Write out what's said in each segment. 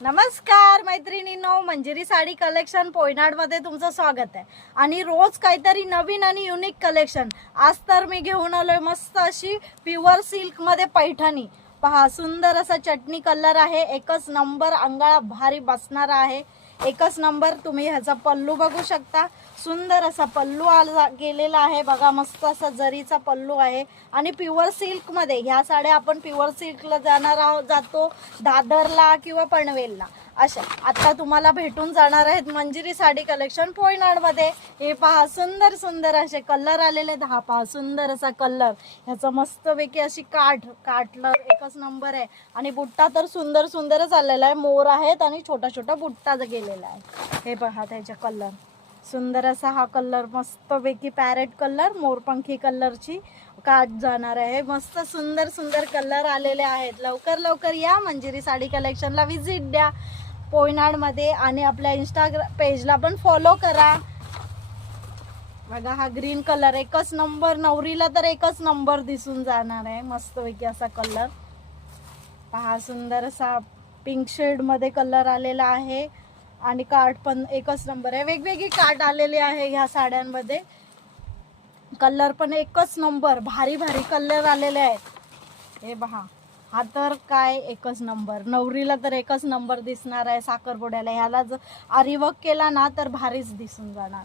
नमस्कार मैत्रिणींनो, मंजिरी साडी कलेक्शन पोयनाडमध्ये तुमचं स्वागत आहे. आणि रोज काहीतरी नवीन आणि युनिक कलेक्शन. आज तर मी घेऊन आलोय मस्त अशी प्युअर सिल्क मध्ये पैठणी. पहा, सुंदर असा चटणी कलर आहे, एकच नंबर, अंगाला भारी बसणारा आहे, एकच नंबर. तुम्ही ह्याचा पल्लू बघू शकता, सुंदर असा पल्लू गेलेला आहे बघा, मस्त असा जरीचा पल्लू आहे. आणि प्युअर सिल्क मध्ये ह्या साड्या आपण प्युअर सिल्कला जातो दादरला किंवा पनवेलला अशा. आता तुम्हाला भेटून जाणार आहेत मंजिरी साडी कलेक्शन पोयनाडमध्ये. हे पहा, सुंदर सुंदर असे कलर आलेले आहेत. हा पहा, सुंदर असा कलर, ह्याचा मस्तपैकी अशी काठलं एकच नंबर आहे. आणि बुट्टा तर सुंदर सुंदरच आलेला आहे, मोर आहेत आणि छोटा छोटा बुट्टा गेलेला आहे. हे पहा, त्याचे कलर सुंदर असा हा कलर, मस्तपैकी पॅरेट कलर, मोरपंखी कलरची काठ जाणार आहे. मस्त सुंदर सुंदर कलर आलेले आहेत. लवकर लवकर या, मंजिरी साडी कलेक्शनला व्हिजिट द्या पोयनाडमध्ये. आणि आपल्या इंस्टाग्राम पेजला पण फॉलो करा. बघा, हा ग्रीन कलर एकच नंबर, नवरीला तर एकच नंबर दिसून जाणार आहे. मस्तपैकी असा कलर पहा, सुंदर असा पिंक शेड मध्ये कलर आलेला आहे. आणि काठ पण एकच नंबर आहे. वेगवेगळी काठ आलेली आहे ह्या साड्यांमध्ये. कलर पण एकच नंबर, भारी भारी कलर आलेले आहेत. हे पहा, हा तर काय एकच नंबर, नवरीला तर एकच नंबर दिसणार आहे. साखरपुड्याला ह्याला जर आरीवर्क केला ना तर भारीच दिसून जाणार.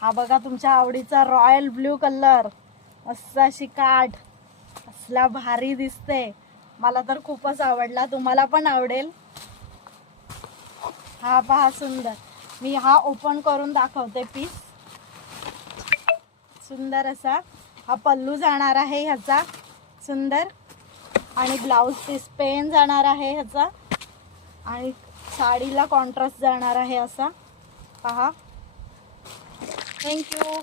हा बघा, तुमच्या आवडीचा रॉयल ब्ल्यू कलर, मस्त अशी काठ, असला भारी दिसते. मला तर खूपच आवडला, तुम्हाला पण आवडेल. हा पहा, सुंदर. मी हा ओपन करून दाखवते पीस. सुंदर असा हा पल्लू जाणार आहे ह्याचा, सुंदर. आणि ब्लाउज पीस पेन जाणार आहे ह्याचा. आणि साडीला कॉन्ट्रास्ट जाणार आहे असा. पहा, थँक्यू.